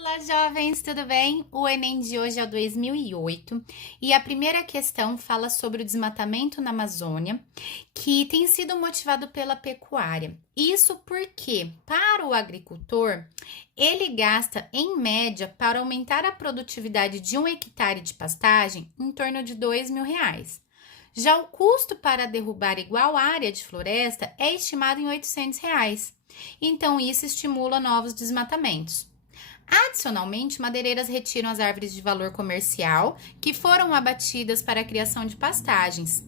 Olá, jovens, tudo bem? O Enem de hoje é o 2008 e a primeira questão fala sobre o desmatamento na Amazônia, que tem sido motivado pela pecuária. Isso porque, para o agricultor, ele gasta, em média, para aumentar a produtividade de 1 hectare de pastagem, em torno de R$ 2.000. Já o custo para derrubar igual área de floresta é estimado em R$ 800. Então, isso estimula novos desmatamentos. Adicionalmente, madeireiras retiram as árvores de valor comercial que foram abatidas para a criação de pastagens.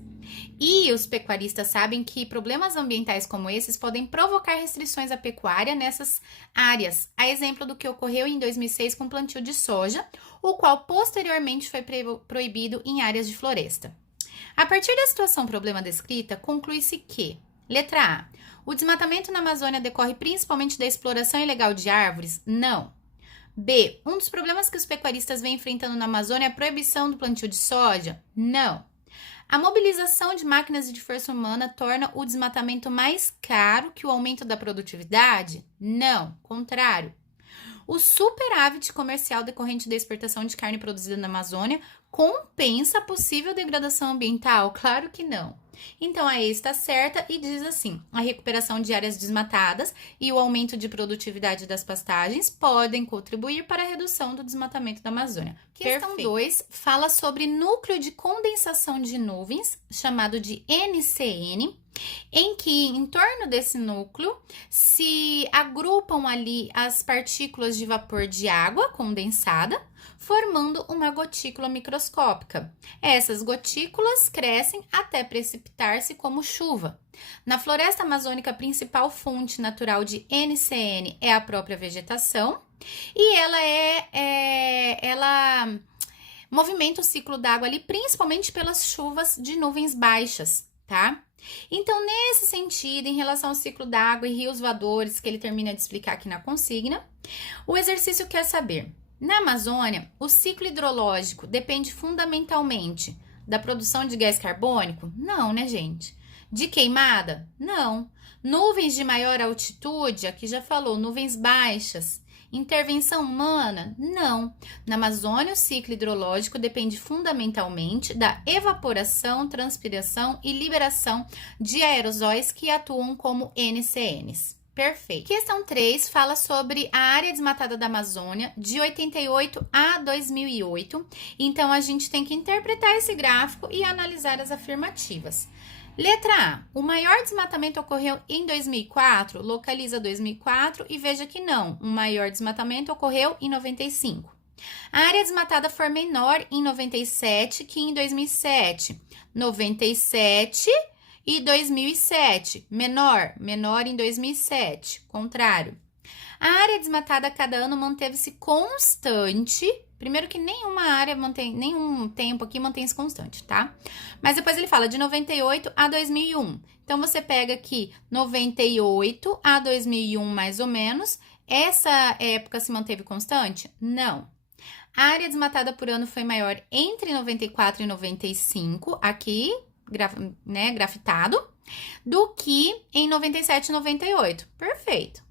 E os pecuaristas sabem que problemas ambientais como esses podem provocar restrições à pecuária nessas áreas, a exemplo do que ocorreu em 2006 com o plantio de soja, o qual posteriormente foi proibido em áreas de floresta. A partir da situação problema descrita, conclui-se que: letra A. O desmatamento na Amazônia decorre principalmente da exploração ilegal de árvores? Não. B. Um dos problemas que os pecuaristas vêm enfrentando na Amazônia é a proibição do plantio de soja? Não. A mobilização de máquinas e de força humana torna o desmatamento mais caro que o aumento da produtividade? Não. Contrário. O superávit comercial decorrente da exportação de carne produzida na Amazônia compensa a possível degradação ambiental? Claro que não. Então, a E está certa e diz assim: a recuperação de áreas desmatadas e o aumento de produtividade das pastagens podem contribuir para a redução do desmatamento da Amazônia. Questão 2 fala sobre núcleo de condensação de nuvens, chamado de NCN, em que, em torno desse núcleo, se agrupam ali as partículas de vapor de água condensada, formando uma gotícula microscópica. Essas gotículas crescem até precipitar-se como chuva. Na floresta amazônica, a principal fonte natural de NCN é a própria vegetação, e ela movimenta o ciclo d'água ali, principalmente pelas chuvas de nuvens baixas, tá? Então, nesse sentido, em relação ao ciclo d'água e rios voadores, que ele termina de explicar aqui na consigna, o exercício quer saber: na Amazônia, o ciclo hidrológico depende fundamentalmente da produção de gás carbônico? Não, né, gente? De queimada? Não. Nuvens de maior altitude? Aqui já falou, nuvens baixas. Intervenção humana? Não. Na Amazônia, o ciclo hidrológico depende fundamentalmente da evaporação, transpiração e liberação de aerosóis que atuam como NCNs. Perfeito. Questão 3 fala sobre a área desmatada da Amazônia de 88 a 2008. Então, a gente tem que interpretar esse gráfico e analisar as afirmativas. Letra A. O maior desmatamento ocorreu em 2004? Localiza 2004 e veja que não. O maior desmatamento ocorreu em 95. A área desmatada foi menor em 97 que em 2007. 97 e 2007. Menor em 2007. Contrário. A área desmatada a cada ano manteve-se constante. Primeiro que nenhum tempo aqui mantém-se constante, tá? Mas depois ele fala de 98 a 2001. Então, você pega aqui 98 a 2001, mais ou menos. Essa época se manteve constante? Não. A área desmatada por ano foi maior entre 94 e 95, aqui, grafitado, do que em 97 e 98. Perfeito.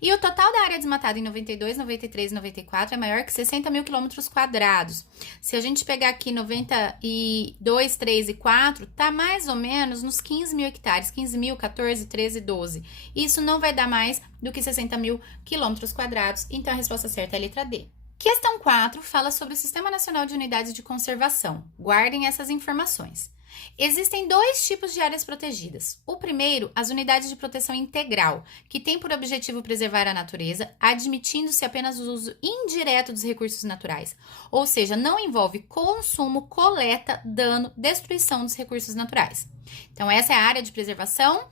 E o total da área desmatada em 92, 93 e 94 é maior que 60 mil quilômetros quadrados. Se a gente pegar aqui 92, 3 e 4, tá mais ou menos nos 15 mil hectares. 15 mil, 14, 13, 12. Isso não vai dar mais do que 60 mil quilômetros quadrados. Então, a resposta certa é a letra D. Questão 4 fala sobre o Sistema Nacional de Unidades de Conservação. Guardem essas informações. Existem 2 tipos de áreas protegidas. O primeiro, as unidades de proteção integral, que tem por objetivo preservar a natureza, admitindo-se apenas o uso indireto dos recursos naturais, ou seja, não envolve consumo, coleta, dano, destruição dos recursos naturais. Então, essa é a área de preservação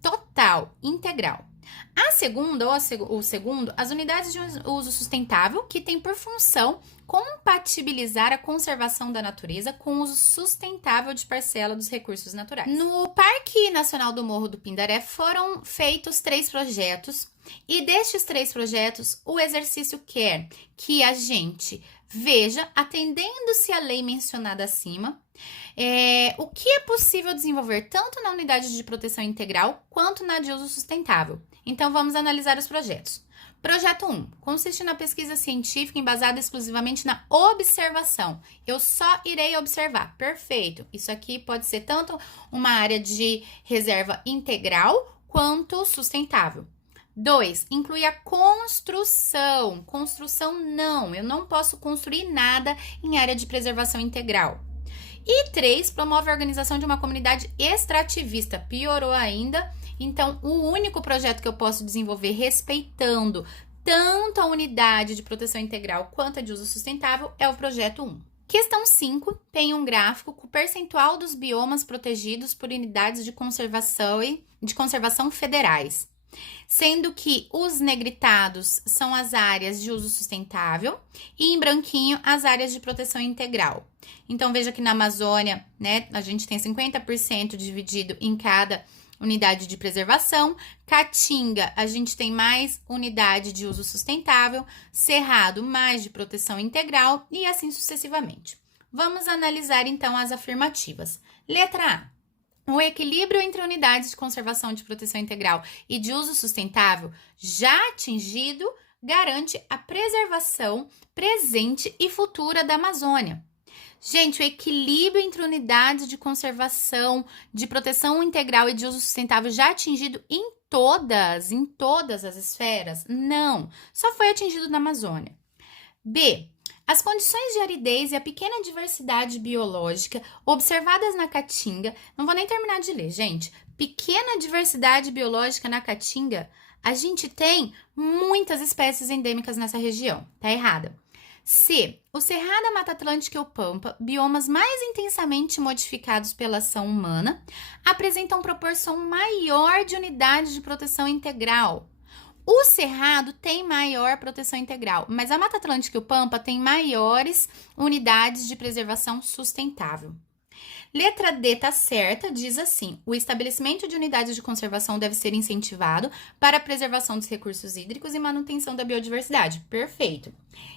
total, integral. A segunda, ou o segundo, as unidades de uso sustentável, que tem por função compatibilizar a conservação da natureza com o uso sustentável de parcela dos recursos naturais. No Parque Nacional do Morro do Pindaré foram feitos 3 projetos, e destes 3 projetos, o exercício quer que a gente veja, atendendo-se à lei mencionada acima, o que é possível desenvolver tanto na unidade de proteção integral quanto na de uso sustentável. Então, vamos analisar os projetos. Projeto 1. Consiste na pesquisa científica embasada exclusivamente na observação. Eu só irei observar. Perfeito. Isso aqui pode ser tanto uma área de reserva integral quanto sustentável. 2. Inclui a construção. Construção não. Eu não posso construir nada em área de preservação integral. E 3. Promove a organização de uma comunidade extrativista. Piorou ainda. Então, o único projeto que eu posso desenvolver respeitando tanto a unidade de proteção integral quanto a de uso sustentável é o projeto 1. Questão 5 tem um gráfico com o percentual dos biomas protegidos por unidades de conservação federais, sendo que os negritados são as áreas de uso sustentável e em branquinho as áreas de proteção integral. Então, veja que na Amazônia, né, a gente tem 50% dividido em cada unidade de preservação. Caatinga, a gente tem mais unidade de uso sustentável. Cerrado, mais de proteção integral e assim sucessivamente. Vamos analisar então as afirmativas. Letra A. O equilíbrio entre unidades de conservação de proteção integral e de uso sustentável já atingido garante a preservação presente e futura da Amazônia. Gente, o equilíbrio entre unidades de conservação, de proteção integral e de uso sustentável já atingido em todas as esferas? Não, só foi atingido na Amazônia. B. As condições de aridez e a pequena diversidade biológica observadas na Caatinga, não vou nem terminar de ler, gente. Pequena diversidade biológica na Caatinga, a gente tem muitas espécies endêmicas nessa região, tá errada. C. O Cerrado, a Mata Atlântica e o Pampa, biomas mais intensamente modificados pela ação humana, apresentam proporção maior de unidades de proteção integral. O Cerrado tem maior proteção integral, mas a Mata Atlântica e o Pampa têm maiores unidades de preservação sustentável. Letra D tá certa, diz assim: o estabelecimento de unidades de conservação deve ser incentivado para a preservação dos recursos hídricos e manutenção da biodiversidade. Perfeito.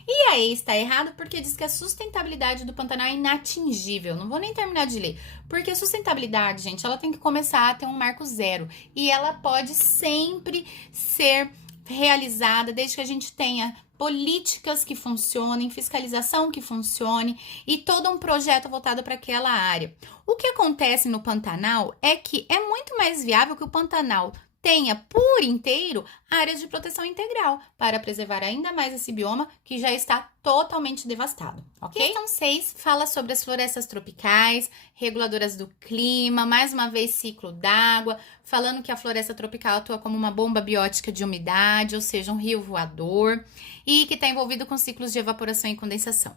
E a E está errado porque diz que a sustentabilidade do Pantanal é inatingível. Não vou nem terminar de ler, porque a sustentabilidade, gente, ela tem que começar a ter um marco zero e ela pode sempre ser realizada desde que a gente tenha políticas que funcionem, fiscalização que funcione e todo um projeto voltado para aquela área. O que acontece no Pantanal é que é muito mais viável que o Pantanal tenha por inteiro áreas de proteção integral para preservar ainda mais esse bioma que já está totalmente devastado, ok? Questão 6 fala sobre as florestas tropicais, reguladoras do clima, mais uma vez ciclo d'água, falando que a floresta tropical atua como uma bomba biótica de umidade, ou seja, um rio voador, e que está envolvido com ciclos de evaporação e condensação.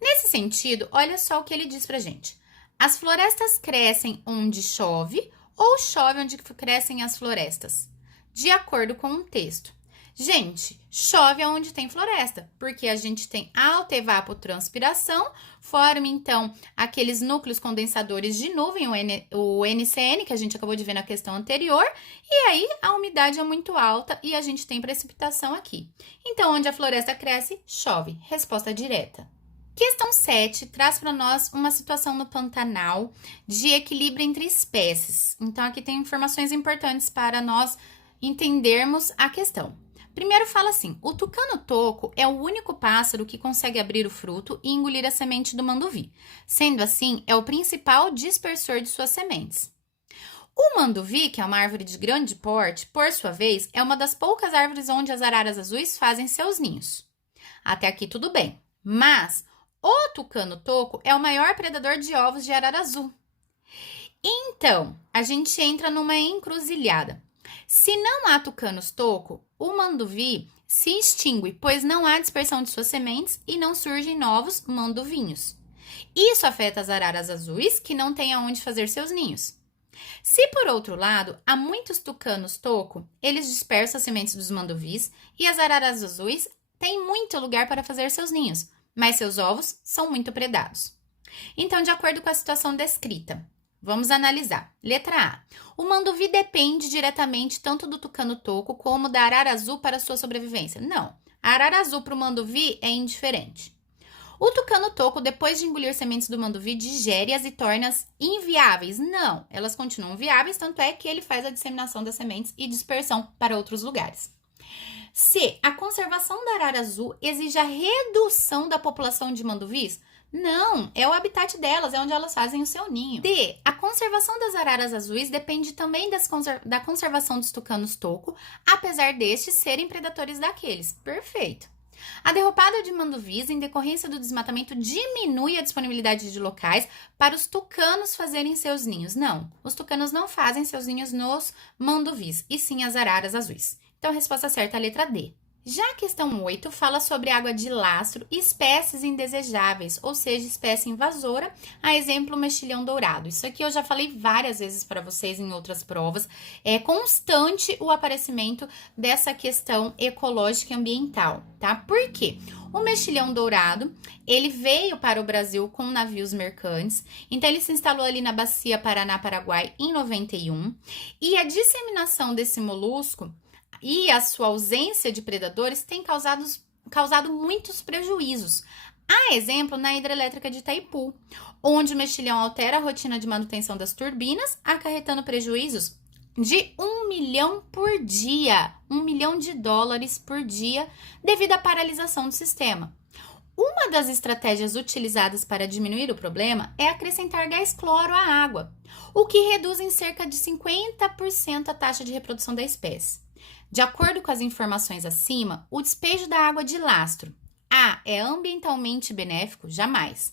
Nesse sentido, olha só o que ele diz pra gente. As florestas crescem onde chove ou chove onde crescem as florestas? De acordo com o texto. Gente, chove onde tem floresta, porque a gente tem alta evapotranspiração, forma então aqueles núcleos condensadores de nuvem, o NCN, que a gente acabou de ver na questão anterior, e aí a umidade é muito alta e a gente tem precipitação aqui. Então, onde a floresta cresce, chove. Resposta direta. Questão 7 traz para nós uma situação no Pantanal de equilíbrio entre espécies. Então, aqui tem informações importantes para nós entendermos a questão. Primeiro fala assim: o tucano-toco é o único pássaro que consegue abrir o fruto e engolir a semente do manduvi. Sendo assim, é o principal dispersor de suas sementes. O manduvi, que é uma árvore de grande porte, por sua vez, é uma das poucas árvores onde as araras azuis fazem seus ninhos. Até aqui tudo bem, mas o tucano-toco é o maior predador de ovos de arara azul. Então, a gente entra numa encruzilhada. Se não há tucanos-toco, o manduvi se extingue, pois não há dispersão de suas sementes e não surgem novos manduvinhos. Isso afeta as araras azuis, que não têm aonde fazer seus ninhos. Se, por outro lado, há muitos tucanos-toco, eles dispersam as sementes dos manduvis e as araras azuis têm muito lugar para fazer seus ninhos, mas seus ovos são muito predados. Então, de acordo com a situação descrita, vamos analisar. Letra A. O manduvi depende diretamente tanto do tucano-toco como da arara azul para sua sobrevivência. Não, a arara azul para o manduvi é indiferente. O tucano-toco, depois de engolir sementes do manduvi, digere-as e torna-as inviáveis. Não, elas continuam viáveis, tanto é que ele faz a disseminação das sementes e dispersão para outros lugares. C. A conservação da arara azul exige a redução da população de manduvis? Não, é o habitat delas, é onde elas fazem o seu ninho. D. A conservação das araras azuis depende também da conservação dos tucanos-toco, apesar destes serem predadores daqueles. Perfeito. A derrupada de manduvis, em decorrência do desmatamento, diminui a disponibilidade de locais para os tucanos fazerem seus ninhos. Não, os tucanos não fazem seus ninhos nos manduvis, e sim as araras azuis. Então, a resposta certa é a letra D. Já a questão 8 fala sobre água de lastro e espécies indesejáveis, ou seja, espécie invasora, a exemplo, o mexilhão dourado. Isso aqui eu já falei várias vezes para vocês em outras provas. É constante o aparecimento dessa questão ecológica e ambiental, tá? Por quê? O mexilhão dourado, ele veio para o Brasil com navios mercantes, então ele se instalou ali na bacia Paraná-Paraguai em 91, e a disseminação desse molusco e a sua ausência de predadores tem causado muitos prejuízos. Há exemplo na hidrelétrica de Itaipu, onde o mexilhão altera a rotina de manutenção das turbinas, acarretando prejuízos de 1 milhão por dia, $1 milhão por dia, devido à paralisação do sistema. Uma das estratégias utilizadas para diminuir o problema é acrescentar gás cloro à água, o que reduz em cerca de 50% a taxa de reprodução da espécie. De acordo com as informações acima, o despejo da água de lastro A. É ambientalmente benéfico? Jamais.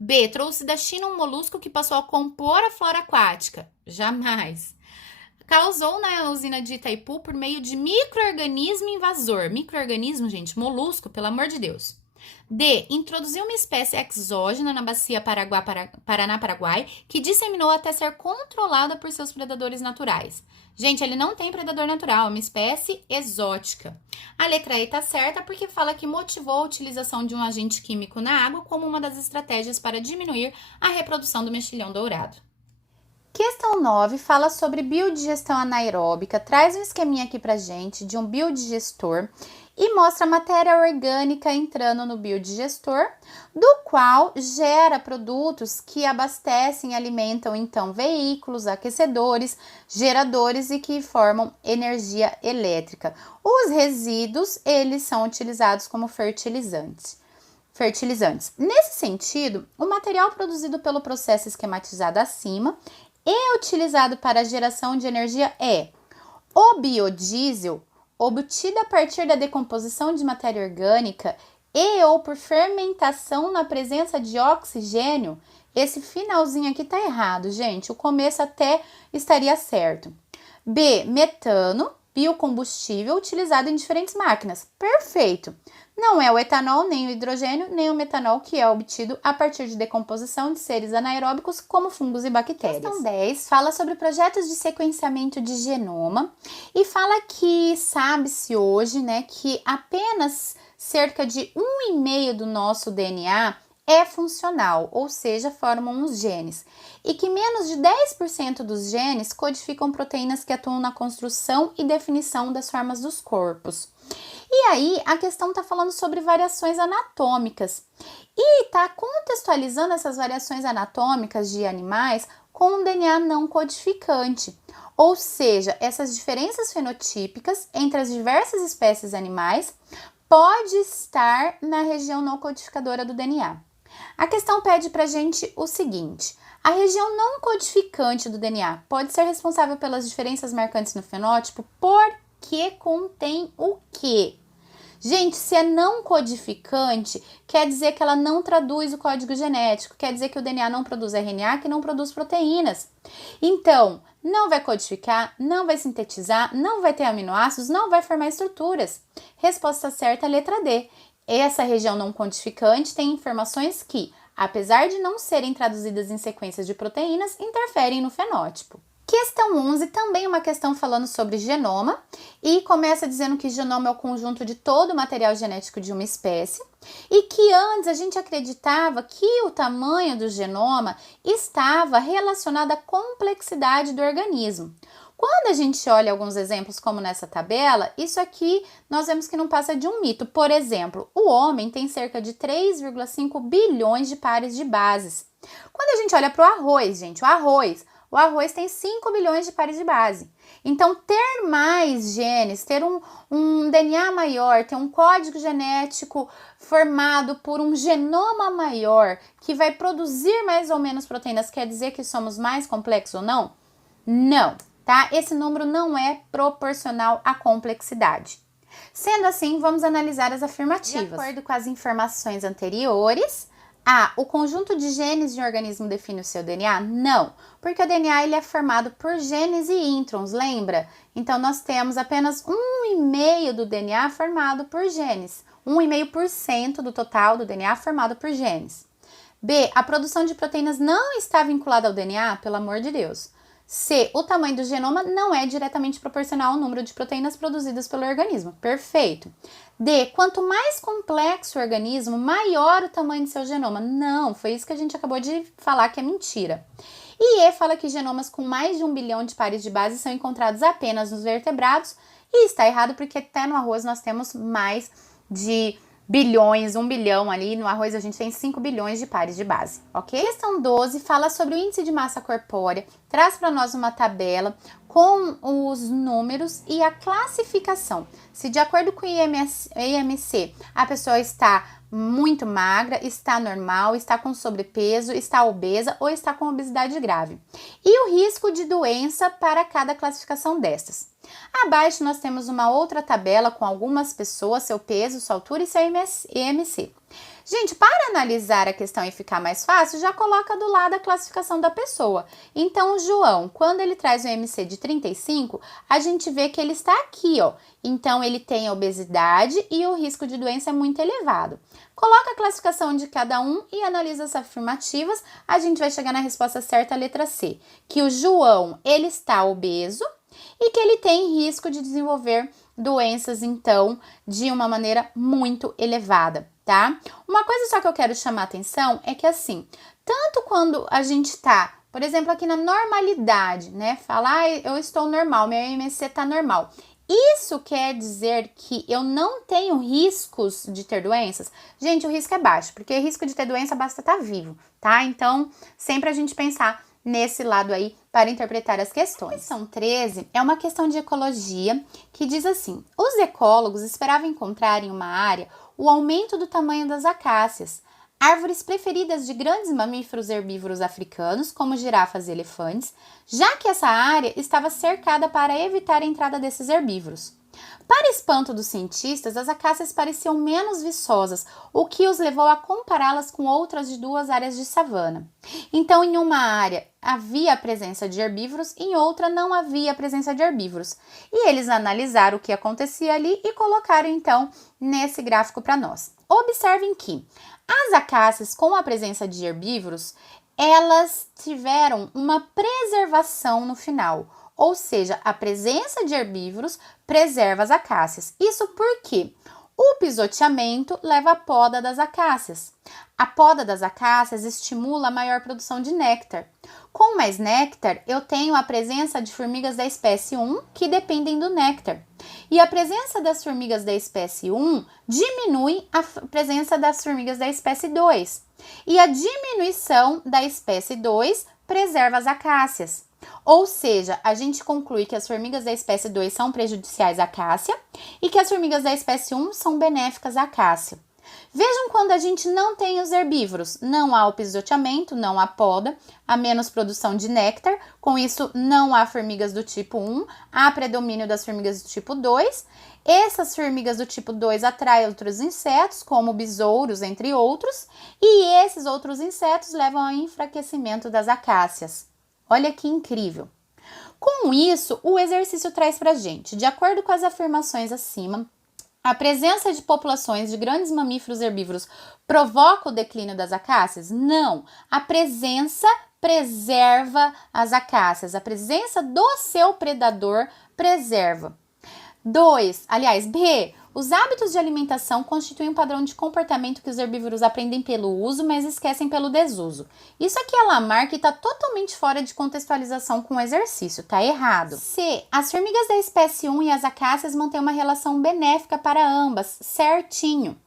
B. Trouxe da China um molusco que passou a compor a flora aquática? Jamais. Causou na usina de Itaipu por meio de micro-organismo invasor. Micro-organismo, gente, molusco, pelo amor de Deus. D. Introduziu uma espécie exógena na bacia Paraná-Paraguai que disseminou até ser controlada por seus predadores naturais. Gente, ele não tem predador natural, é uma espécie exótica. A letra E tá certa porque fala que motivou a utilização de um agente químico na água como uma das estratégias para diminuir a reprodução do mexilhão dourado. Questão 9 fala sobre biodigestão anaeróbica, traz um esqueminha aqui pra gente de um biodigestor e mostra a matéria orgânica entrando no biodigestor, do qual gera produtos que abastecem e alimentam, então, veículos, aquecedores, geradores e que formam energia elétrica. Os resíduos, eles são utilizados como fertilizantes. Nesse sentido, o material produzido pelo processo esquematizado acima e utilizado para a geração de energia é o biodiesel, obtido a partir da decomposição de matéria orgânica e ou por fermentação na presença de oxigênio. Esse finalzinho aqui tá errado, gente. O começo até estaria certo. B. Metano, biocombustível utilizado em diferentes máquinas. Perfeito. Não é o etanol, nem o hidrogênio, nem o metanol, que é obtido a partir de decomposição de seres anaeróbicos como fungos e bactérias. Questão 10 fala sobre projetos de sequenciamento de genoma e fala que sabe-se hoje, né, que apenas cerca de 1,5% do nosso DNA é funcional, ou seja, formam os genes, e que menos de 10% dos genes codificam proteínas que atuam na construção e definição das formas dos corpos. E aí, a questão está falando sobre variações anatômicas e está contextualizando essas variações anatômicas de animais com um DNA não codificante, ou seja, essas diferenças fenotípicas entre as diversas espécies animais pode estar na região não codificadora do DNA. A questão pede para a gente o seguinte: a região não codificante do DNA pode ser responsável pelas diferenças marcantes no fenótipo porque contém o quê? Gente, se é não codificante, quer dizer que ela não traduz o código genético, quer dizer que o DNA não produz RNA, que não produz proteínas. Então, não vai codificar, não vai sintetizar, não vai ter aminoácidos, não vai formar estruturas. Resposta certa, letra D. Essa região não codificante tem informações que, apesar de não serem traduzidas em sequências de proteínas, interferem no fenótipo. Questão 11, também uma questão falando sobre genoma, e começa dizendo que genoma é o conjunto de todo o material genético de uma espécie, e que antes a gente acreditava que o tamanho do genoma estava relacionado à complexidade do organismo. Quando a gente olha alguns exemplos como nessa tabela, isso aqui nós vemos que não passa de um mito. Por exemplo, o homem tem cerca de 3,5 bilhões de pares de bases. Quando a gente olha para o arroz, gente, o arroz O arroz tem 5 bilhões de pares de base. Então, ter mais genes, ter um DNA maior, ter um código genético formado por um genoma maior que vai produzir mais ou menos proteínas, quer dizer que somos mais complexos ou não? Não, tá? Esse número não é proporcional à complexidade. Sendo assim, vamos analisar as afirmativas. De acordo com as informações anteriores, o conjunto de genes de um organismo define o seu DNA? Não, porque o DNA ele é formado por genes e introns, lembra? Então, nós temos apenas 1,5% do DNA formado por genes. 1,5% do total do DNA formado por genes. B, a produção de proteínas não está vinculada ao DNA, pelo amor de Deus. C, o tamanho do genoma não é diretamente proporcional ao número de proteínas produzidas pelo organismo. Perfeito. D, quanto mais complexo o organismo, maior o tamanho de seu genoma. Não, foi isso que a gente acabou de falar que é mentira. E E fala que genomas com mais de 1 bilhão de pares de base são encontrados apenas nos vertebrados. E está errado porque até no arroz nós temos mais de bilhões, 1 bilhão ali, no arroz a gente tem 5 bilhões de pares de base, ok? Questão 12 fala sobre o índice de massa corpórea, traz para nós uma tabela com os números e a classificação. Se de acordo com o IMC a pessoa está muito magra, está normal, está com sobrepeso, está obesa ou está com obesidade grave. E o risco de doença para cada classificação destas. Abaixo nós temos uma outra tabela com algumas pessoas, seu peso, sua altura e seu IMC. Gente, para analisar a questão e ficar mais fácil, já coloca do lado a classificação da pessoa. Então, o João, quando ele traz o IMC de 35, a gente vê que ele está aqui, ó. Então, ele tem obesidade e o risco de doença é muito elevado. Coloca a classificação de cada um e analisa as afirmativas, a gente vai chegar na resposta certa, a letra C. Que o João, ele está obeso e que ele tem risco de desenvolver doenças, então, de uma maneira muito elevada, tá? Uma coisa só que eu quero chamar a atenção é que, assim, tanto quando a gente tá, por exemplo, aqui na normalidade, né? Fala, eu estou normal, meu IMC tá normal. Isso quer dizer que eu não tenho riscos de ter doenças? Gente, o risco é baixo, porque risco de ter doença basta estar vivo, tá? Então, sempre a gente pensar nesse lado aí para interpretar as questões. A questão 13 é uma questão de ecologia que diz assim: os ecólogos esperavam encontrar em uma área o aumento do tamanho das acácias, árvores preferidas de grandes mamíferos herbívoros africanos, como girafas e elefantes, já que essa área estava cercada para evitar a entrada desses herbívoros. Para espanto dos cientistas, as acácias pareciam menos viçosas, o que os levou a compará-las com outras de duas áreas de savana. Então, em uma área havia a presença de herbívoros, em outra não havia a presença de herbívoros. E eles analisaram o que acontecia ali e colocaram, então, nesse gráfico para nós. Observem que as acácias com a presença de herbívoros, elas tiveram uma preservação no final. Ou seja, a presença de herbívoros preserva as acácias. Isso porque o pisoteamento leva à poda das acácias. A poda das acácias estimula a maior produção de néctar. Com mais néctar, eu tenho a presença de formigas da espécie 1 que dependem do néctar. E a presença das formigas da espécie 1 diminui a presença das formigas da espécie 2. E a diminuição da espécie 2 preserva as acácias. Ou seja, a gente conclui que as formigas da espécie 2 são prejudiciais à acácia e que as formigas da espécie 1 são benéficas à acácia. Vejam quando a gente não tem os herbívoros, não há o pisoteamento, não há poda, há menos produção de néctar, com isso não há formigas do tipo 1, há predomínio das formigas do tipo 2. Essas formigas do tipo 2 atraem outros insetos, como besouros, entre outros, e esses outros insetos levam ao enfraquecimento das acácias. Olha que incrível! Com isso, o exercício traz para a gente, de acordo com as afirmações acima, a presença de populações de grandes mamíferos herbívoros provoca o declínio das acácias? Não! A presença preserva as acácias, a presença do seu predador preserva. B. Os hábitos de alimentação constituem um padrão de comportamento que os herbívoros aprendem pelo uso, mas esquecem pelo desuso. Isso aqui é Lamarck e está totalmente fora de contextualização com o exercício, tá errado. C. As formigas da espécie 1 e as acácias mantêm uma relação benéfica para ambas, certinho.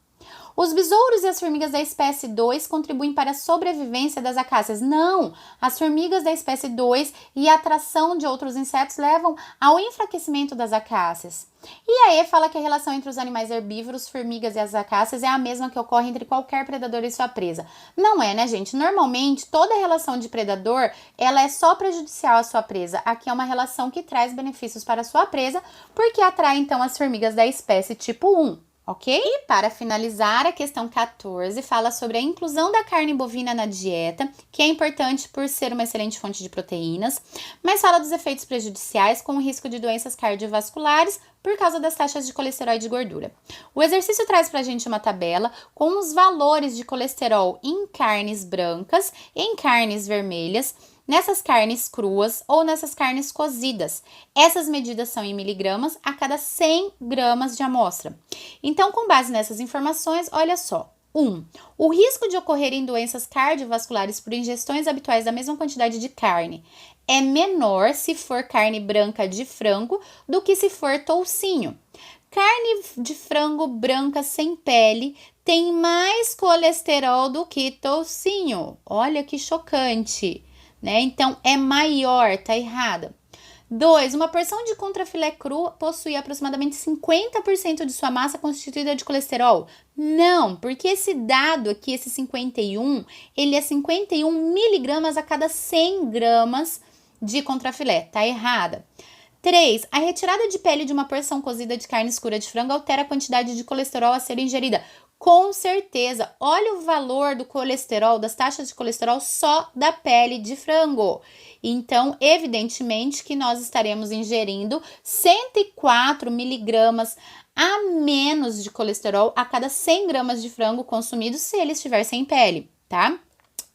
Os besouros e as formigas da espécie 2 contribuem para a sobrevivência das acácias. Não! As formigas da espécie 2 e a atração de outros insetos levam ao enfraquecimento das acácias. E aí fala que a relação entre os animais herbívoros, formigas e as acácias é a mesma que ocorre entre qualquer predador e sua presa. Não é, né, gente? Normalmente, toda relação de predador, ela é só prejudicial à sua presa. Aqui é uma relação que traz benefícios para a sua presa, porque atrai, então, as formigas da espécie tipo 1. Ok? E para finalizar, a questão 14 fala sobre a inclusão da carne bovina na dieta, que é importante por ser uma excelente fonte de proteínas, mas fala dos efeitos prejudiciais com o risco de doenças cardiovasculares por causa das taxas de colesterol e de gordura. O exercício traz pra gente uma tabela com os valores de colesterol em carnes brancas, em carnes vermelhas, nessas carnes cruas ou nessas carnes cozidas. Essas medidas são em miligramas a cada 100 gramas de amostra. Então, com base nessas informações, olha só. 1. O risco de ocorrerem doenças cardiovasculares por ingestões habituais da mesma quantidade de carne é menor se for carne branca de frango do que se for toucinho. Carne de frango branca sem pele tem mais colesterol do que toucinho. Olha que chocante, né? Então, é maior, tá errada. 2. Uma porção de contrafilé cru possui aproximadamente 50% de sua massa constituída de colesterol. Não, porque esse dado aqui, esse 51, ele é 51 miligramas a cada 100 gramas de contrafilé. Tá errada. 3. A retirada de pele de uma porção cozida de carne escura de frango altera a quantidade de colesterol a ser ingerida. Com certeza, olha o valor do colesterol, das taxas de colesterol só da pele de frango. Então, evidentemente que nós estaremos ingerindo 104 miligramas a menos de colesterol a cada 100 gramas de frango consumido se ele estiver sem pele, tá?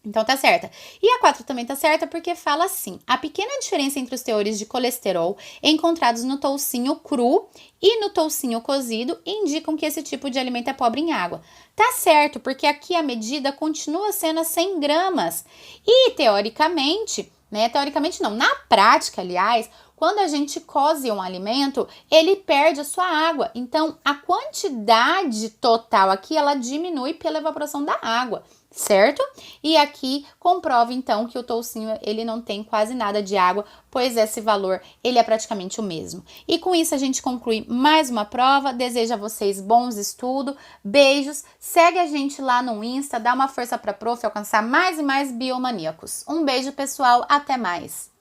Então tá certa. E a 4 também tá certa porque fala assim: a pequena diferença entre os teores de colesterol encontrados no toucinho cru e no toucinho cozido indicam que esse tipo de alimento é pobre em água. Tá certo, porque aqui a medida continua sendo a 100 gramas. E teoricamente, né? Teoricamente não, na prática, aliás, quando a gente coze um alimento, ele perde a sua água. Então, a quantidade total aqui, ela diminui pela evaporação da água, certo? E aqui comprova, então, que o toucinho, ele não tem quase nada de água, pois esse valor, ele é praticamente o mesmo. E com isso, a gente conclui mais uma prova. Desejo a vocês bons estudos, beijos. Segue a gente lá no Insta, dá uma força pra prof alcançar mais e mais biomaníacos. Um beijo, pessoal. Até mais!